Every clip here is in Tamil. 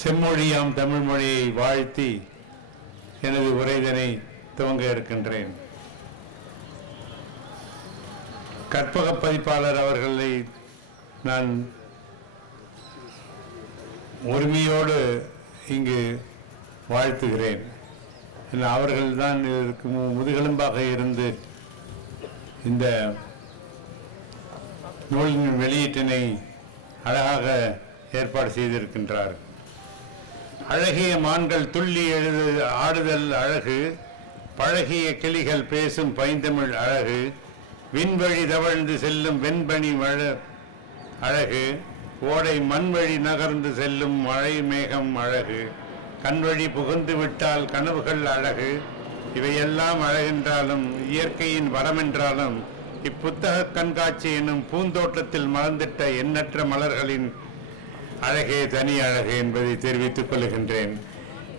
செம்மொழியாம் தமிழ் மொழியை வாழ்த்தி எனது உரைதனை துவங்க இருக்கின்றேன். கற்பக பதிப்பாளர் அவர்களை நான் உரிமையோடு இங்கு வாழ்த்துகிறேன். அவர்கள்தான் இதற்கு முதுகெலும்பாக இருந்து இந்த நூலின் வெளியீட்டினை அழகாக ஏற்பாடு செய்திருக்கின்றார் அழகிய மான்கள் துள்ளி எழுது ஆடுதல் அழகு பழகிய கிளிகள் பேசும் பைந்தமிழ் அழகு விண்வழி தவழ்ந்து செல்லும் வெண்பனி மழ அழகு ஓடை மண்வழி நகர்ந்து செல்லும் மழை மேகம் அழகு கண்வழி புகுந்து விட்டால் கனவுகள் அழகு இவையெல்லாம் அழகென்றாலும் இயற்கையின் வரமென்றாலும் இப்புத்தக கண்காட்சி எனும் பூந்தோட்டத்தில் மலர்ந்திட்ட எண்ணற்ற மலர்களின் அழகே தனி அழகு என்பதை தெரிவித்துக் கொள்கின்றேன்.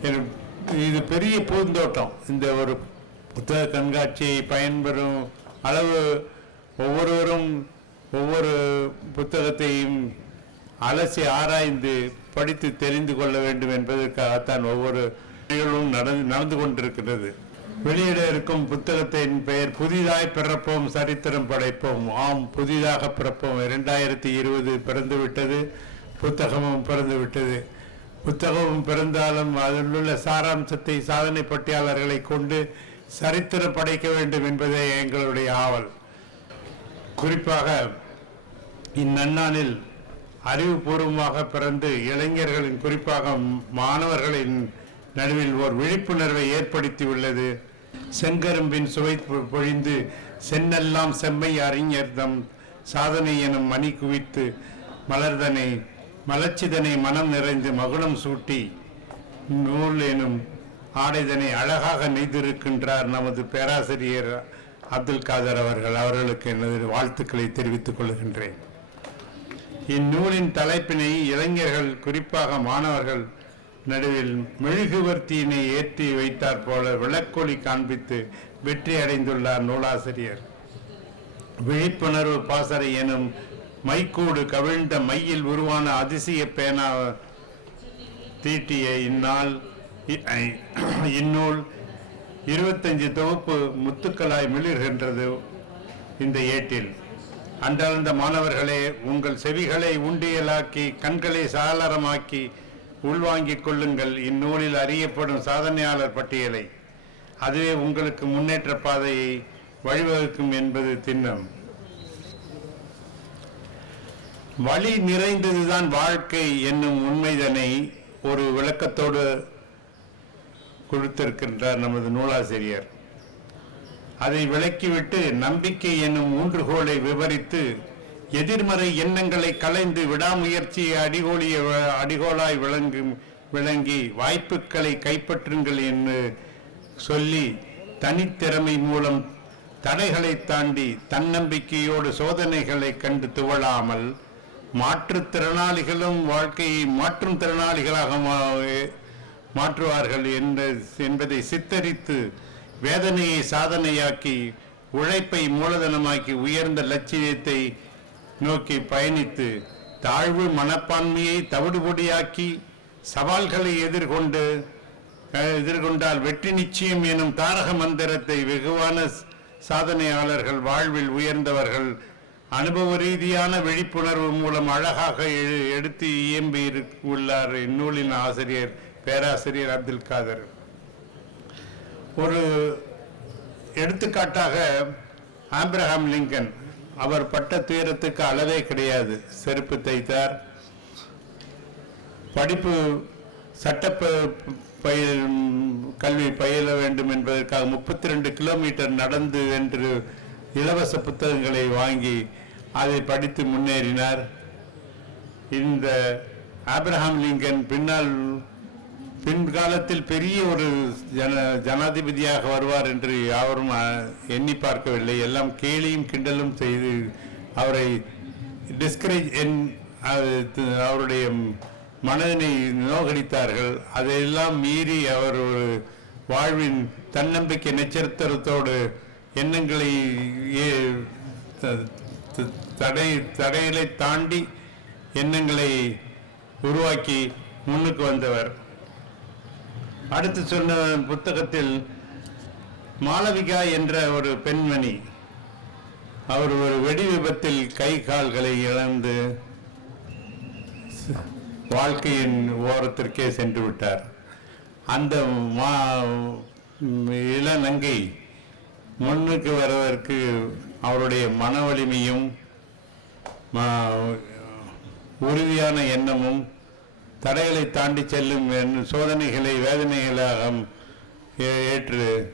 இது- பெரிய பூந்தோட்டம். இந்த ஒரு புத்தக கண்காட்சியை பயன்பெறும் அளவு ஒவ்வொருவரும் ஒவ்வொரு புத்தகத்தையும் அலசி ஆராய்ந்து படித்து தெரிந்து கொள்ள வேண்டும் என்பதற்காகத்தான் ஒவ்வொரு நிகழ்வும் நடந்து நடந்து கொண்டிருக்கிறது. வெளியிட இருக்கும் புத்தகத்தின் பெயர் புதிதாய் பிறப்போம் சரித்திரம் படைப்போம் ஆம் புதிதாக பிறப்போம். இரண்டாயிரத்தி இருபது பிறந்துவிட்டது. புத்தகமும் பிறந்து விட்டது. புத்தகமும் பிறந்தாலும் அதிலுள்ள சாராம்சத்தை சாதனை பட்டியாளர்களை கொண்டு சரித்திரம் படைக்க வேண்டும் என்பதே எங்களுடைய ஆவல். குறிப்பாக இந்நன்னாளில் அறிவுபூர்வமாக பிறந்து இளைஞர்களின் குறிப்பாக மாணவர்களின் நடுவில் ஓர் விழிப்புணர்வை ஏற்படுத்தி உள்ளது செங்கரும்பின் சுவை பொ- பொழிந்து சென்னெல்லாம் செம்மை அறிஞர் தம் சாதனை எனும் மணி குவித்து மலர்தனை மலச்சிதனை மனம் நிறைந்து மகுடம் சூட்டி நூல் எனும் ஆடைதனை அழகாக நெய்திருக்கின்றார் நமது பேராசிரியர் அப்துல் காதர் அவர்கள். அவர்களுக்கு எனது வாழ்த்துக்களை தெரிவித்துக் கொள்கின்றேன். இந்நூலின் தலைப்பினை இளைஞர்கள் குறிப்பாக மாணவர்கள் நடுவில் மெழுகுவர்த்தியினை ஏற்றி வைத்தார் போல விளக்கொலி காண்பித்து வெற்றி அடைந்துள்ளார் நூலாசிரியர். விழிப்புணர்வு பாசறை எனும் மைக்கூடு கவிழ்ந்த மையில் உருவான அதிசய பேனா தீட்டிய இந்நாள் இந்நூல் இருபத்தஞ்சு தொகுப்பு முத்துக்களாய் மிளிர்கின்றது இந்த ஏட்டில். அன்றளந்த மாணவர்களே உங்கள் செவிகளை உண்டியலாக்கி கண்களை சாளரமாக்கி உள்வாங்கிக் கொள்ளுங்கள். இந்நூலில் அறியப்படும் சாதனையாளர் பட்டியலை. அதுவே உங்களுக்கு முன்னேற்ற பாதையை வழிவகுக்கும் என்பது திண்ணம். வழி நிறைந்ததுதான் வாழ்க்கை என்னும் உண்மைதனை ஒரு விளக்கத்தோடு கொடுத்திருக்கின்றார் நமது நூலாசிரியர். அதை விளக்கிவிட்டு நம்பிக்கை என்னும் ஊன்றுகோலை விவரித்து எதிர்மறை எண்ணங்களை களைந்து விடாமுயற்சியை அடிகோலிய அடிகோலாய் விளங்கும் விளங்கி வாய்ப்புகளை கைப்பற்றுங்கள் என்று சொல்லி தனித்திறமை மூலம் தடைகளை தாண்டி தன்னம்பிக்கையோடு சோதனைகளை கண்டு துவளாமல் மாற்றுத்திறனாளிகளும் வாழ்க்கையை மாற்றும் திறனாளிகளாக மா- மாற்றுவார்கள் என்ற என்பதை சித்தரித்து வேதனையை சாதனையாக்கி உழைப்பை மூலதனமாக்கி உயர்ந்த லட்சியத்தை நோக்கி பயணித்து தாழ்வு மனப்பான்மையை தவிடுபொடியாக்கி சவால்களை எதிர்கொண்டு எதிர்கொண்டால் வெற்றி நிச்சயம் எனும் தாரக மந்திரத்தை வெகுவான சாதனையாளர்கள் வாழ்வில் உயர்ந்தவர்கள் அனுபவ ரீதியான விழிப்புணர்வு மூலம் அழகாக எ- எடுத்து இயம்பி உள்ளார் இந்நூலின் ஆசிரியர் பேராசிரியர் அப்துல் காதர். ஒரு எடுத்துக்காட்டாக ஆப்ரஹாம் லிங்கன் அவர் பட்ட துயரத்துக்கு அளவே கிடையாது. செருப்பு தைத்தார். படிப்பு சட்ட ப- பயில் கல்வி பயில வேண்டும் என்பதற்காக முப்பத்தி ரெண்டு கிலோமீட்டர் நடந்து என்று இலவச புத்தகங்களை வாங்கி அதை படித்து முன்னேறினார். இந்த ஆப்ரஹாம் லிங்கன் பின்னால் பின்காலத்தில் பெரிய ஒரு ஜன ஜனாதிபதியாக வருவார் என்று யாரும் எண்ணி பார்க்கவில்லை. எல்லாம் கேலியும் கிண்டலும் செய்து அவரை டிஸ்கரேஜ் என் அது- அவருடைய மனதினை நோகடித்தார்கள். அதையெல்லாம் மீறி அவர் ஒரு வாழ்வின் தன்னம்பிக்கை நட்சத்திரத்தோடு எண்ணங்களை தடை தடைகளை தாண்டி எண்ணங்களை உருவாக்கி முன்னுக்கு வந்தவர். அடுத்து சொன்ன புத்தகத்தில் மாளவிகா என்ற ஒரு பெண்மணி அவர் ஒரு வெடி விபத்தில் கை கால்களை இழந்து வாழ்க்கையின் ஓரத்திற்கே சென்று விட்டார். அந்த மா இளநங்கை முன்னுக்கு வருவதற்கு அவருடைய மன வலிமையும் ம- உறுதியான எண்ணமும் தடைகளை தாண்டி செல்லும் சோதனைகளை வேதனைகளாக ஏ- ஏற்று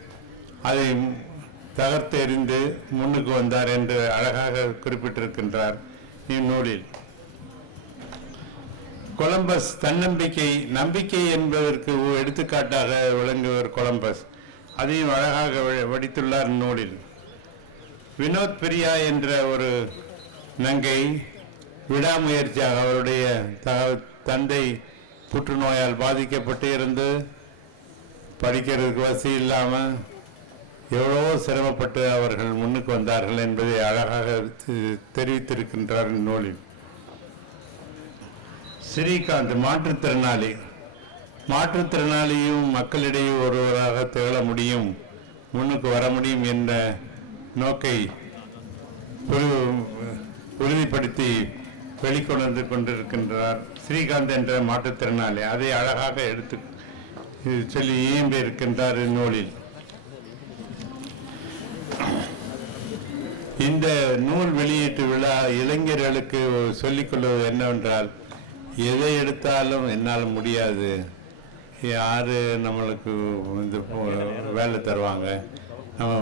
அதை தகர்த்து எறிந்து முன்னுக்கு வந்தார் என்று அழகாக குறிப்பிட்டிருக்கின்றார் இந்நூலில். கொலம்பஸ் தன்னம்பிக்கை நம்பிக்கை என்பதற்கு எடுத்துக்காட்டாக விளங்குவர் கொலம்பஸ். அதையும் அழகாக வடித்துள்ளார் நூலில் வினோத் பிரியா என்ற ஒரு நங்கை விடாமுயற்சியாக அவருடைய த- தந்தை புற்றுநோயால் பாதிக்கப்பட்டு இருந்து படிக்கிறதுக்கு வசதி இல்லாமல் எவ்வளவோ சிரமப்பட்டு அவர்கள் முன்னுக்கு வந்தார்கள் என்பதை அழகாக தெரிவித்திருக்கின்றார் நூலில். ஸ்ரீகாந்த் மாற்றுத்திறனாளி. மாற்றுத்திறனாளியும் மக்களிடையே ஒருவராக திகழ முடியும் முன்னுக்கு வர முடியும் என்ற நோக்கை உறுதிப்படுத்தி வெளிக்கொண்டு கொண்டிருக்கின்றார் ஸ்ரீகாந்த் என்ற மாற்றுத்திறனாளி அதை அழகாக எடுத்து சொல்லி இயம்பி இருக்கின்றார் இந்நூலில். இந்த நூல் வெளியீட்டு விழா இளைஞர்களுக்கு சொல்லிக் கொள்வது என்னவென்றால் எதை எடுத்தாலும் என்னால் முடியாது. யாரு நம்மளுக்கு வந்து வேலை தருவாங்க? நம்ம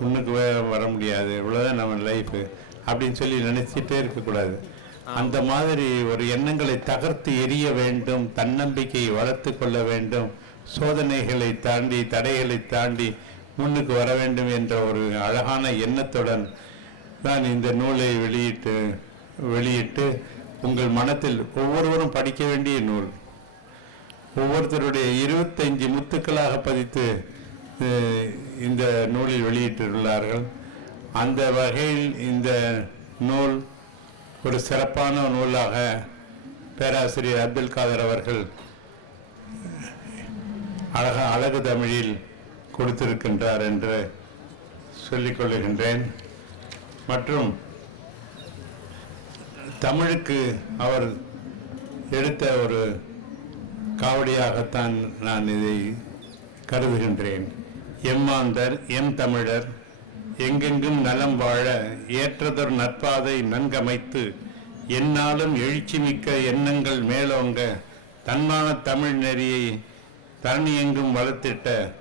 முன்னுக்கு வே- வர முடியாது. இவ்வளோதான் நம்ம லைஃபு அப்படின்னு சொல்லி நினைச்சிட்டே இருக்கக்கூடாது. அந்த மாதிரி ஒரு எண்ணங்களை தகர்த்து எரிய வேண்டும் தன்னம்பிக்கையை வளர்த்து கொள்ள வேண்டும் சோதனைகளை தாண்டி தடைகளை தாண்டி முன்னுக்கு வர வேண்டும் என்ற ஒரு அழகான எண்ணத்துடன் நான் இந்த நூலை வெளியிட்டு வெளியிட்டு உங்கள் மனத்தில் ஒவ்வொருவரும் படிக்க வேண்டிய நூல். ஒவ்வொருத்தருடைய இருபத்தைந்து முத்துக்களாக பதித்து இந்த நூலில் வெளியிட்டுள்ளார்கள் அந்த வகையில் இந்த நூல் ஒரு சிறப்பான நூலாக பேராசிரியர் அப்துல் காதர் அவர்கள் அழக அழகு தமிழில் கொடுத்திருக்கின்றார் என்று சொல்லிக்கொள்ளுகின்றேன் மற்றும் தமிழுக்கு அவர் எடுத்த ஒரு காவடியாகத்தான் நான் இதை கருதுகின்றேன். எம்மாந்தர் எம் தமிழர் எங்கெங்கும் நலம் வாழ ஏற்றதொரு நற்பாதை நன்கமைத்து எண்ணாலும் எழுச்சி மிக்க எண்ணங்கள் மேலோங்க தன்மான தமிழ் நெறியை தரணியெங்கும் வளர்த்திட்ட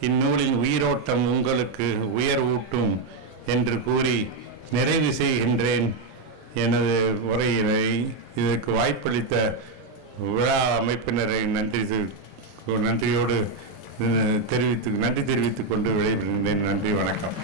இந்நூலின் உயிரோட்டம் உங்களுக்கு உயர்வூட்டும் என்று கூறி நிறைவு செய்கின்றேன். எனது உரையினை இதற்கு வாய்ப்பளித்த விழா அமைப்பினரை நன்றி நன்றியோடு தெரிவித்து நன்றி தெரிவித்துக் கொண்டு விடைபெறுகின்றேன் நன்றி வணக்கம்.